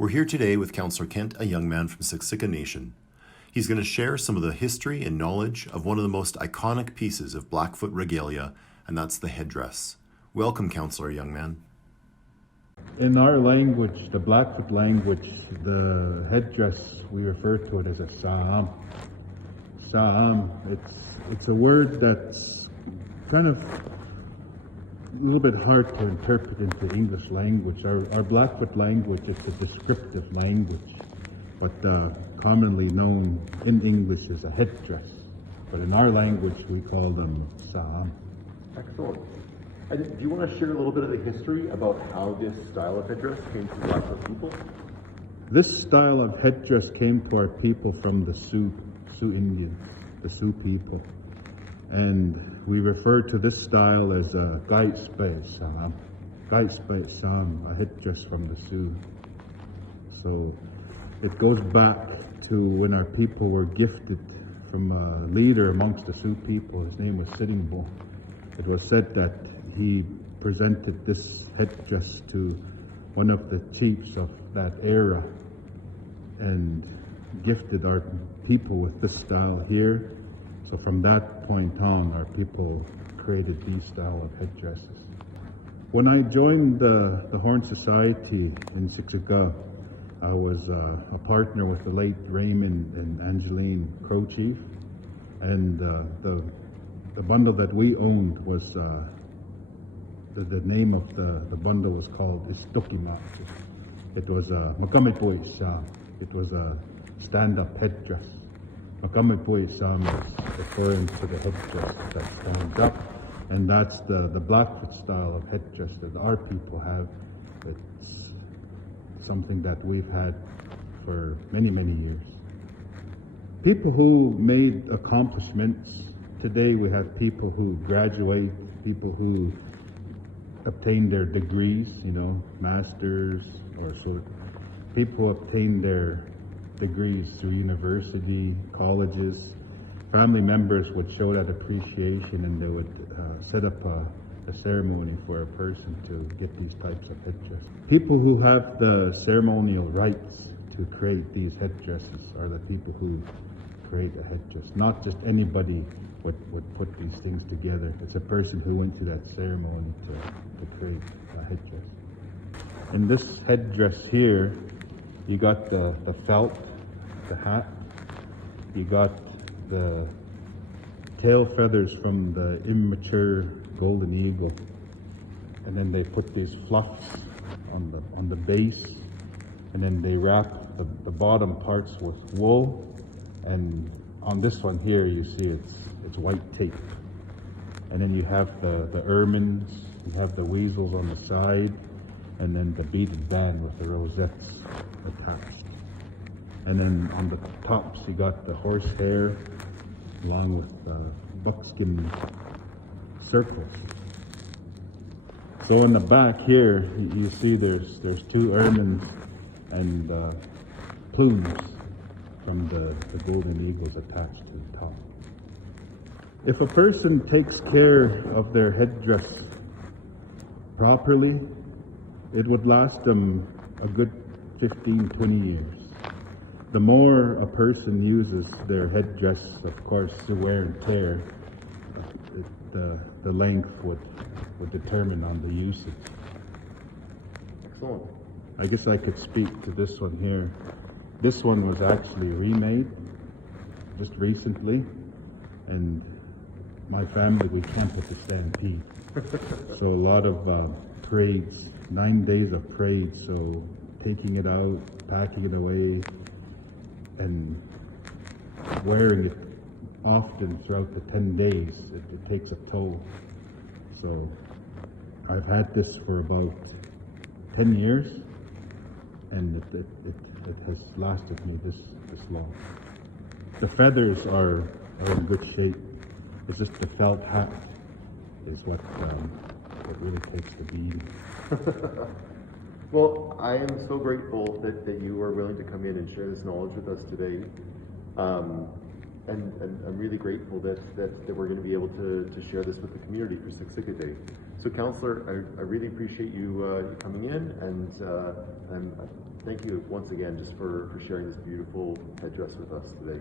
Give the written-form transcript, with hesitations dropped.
We're here today with Councillor Ayoungman from Siksika Nation. He's going to share some of the history and knowledge of one of the most iconic pieces of Blackfoot regalia, and that's the headdress. Welcome, Councillor Ayoungman. In our language, the Blackfoot language, the headdress, we refer to it as a sa'am. Sa'am, it's a word that's kind of a little bit hard to interpret into English language. Our Blackfoot language, it's a descriptive language, but commonly known in English as a headdress. But in our language, we call them sa'am. Excellent. And do you want to share a little bit of the history about how this style of headdress came to Blackfoot people? This style of headdress came to our people from the Sioux Indians, the Sioux people. And we refer to this style as a sa'am, a headdress from the Sioux. So it goes back to when our people were gifted from a leader amongst the Sioux people. His name was Siksika. It was said that he presented this headdress to one of the chiefs of that era and gifted our people with this style here. So from that point on, our people created these style of headdresses. When I joined the Horn Society in Siksika, I was a partner with the late Raymond and Angeline Crow Chief, and the bundle that we owned was the name of the bundle was called Istukima. It was a Makamipuisam. It was a stand-up headdress. Makamipuisam is referring to the headdress that stands up, and that's the Blackfoot style of headdress that our people have. It's something that we've had for many, many years. People who made accomplishments, today we have people who graduate, people who obtain their degrees, masters, or people who obtain their degrees through university, colleges. Family members would show that appreciation, and they would set up a ceremony for a person to get these types of headdresses. People who have the ceremonial rights to create these headdresses are the people who create a headdress. Not just anybody would put these things together. It's a person who went through that ceremony to create a headdress. In this headdress here, you got the felt, the hat, you got the tail feathers from the immature golden eagle, and then they put these fluffs on the base, and then they wrap the bottom parts with wool, and on this one here you see it's white tape, and then you have the ermines, you have the weasels on the side, and then the beaded band with the rosettes attached. And then on the tops you got the horsehair along with buckskin circles. So in the back here you see there's two ermines and plumes from the golden eagles attached to the top. If a person takes care of their headdress properly, it would last them a good 15-20 years. The more a person uses their headdress, of course, the wear and tear, the length would determine on the usage. Excellent. I guess I could speak to this one here. This one was actually remade just recently, and my family, we camped at the Stampede. So a lot of parades, 9 days of parades, so taking it out, packing it away, and wearing it often throughout the 10 days, it takes a toll. So I've had this for about 10 years, and it has lasted me this long. The feathers are in good shape. It's just the felt hat is what really takes the bead. Well, I am so grateful that you were willing to come in and share this knowledge with us today. And I'm really grateful that we're going to be able to share this with the community for Siksika Day. So, Councillor, I really appreciate you coming in, and thank you once again just for sharing this beautiful headdress with us today.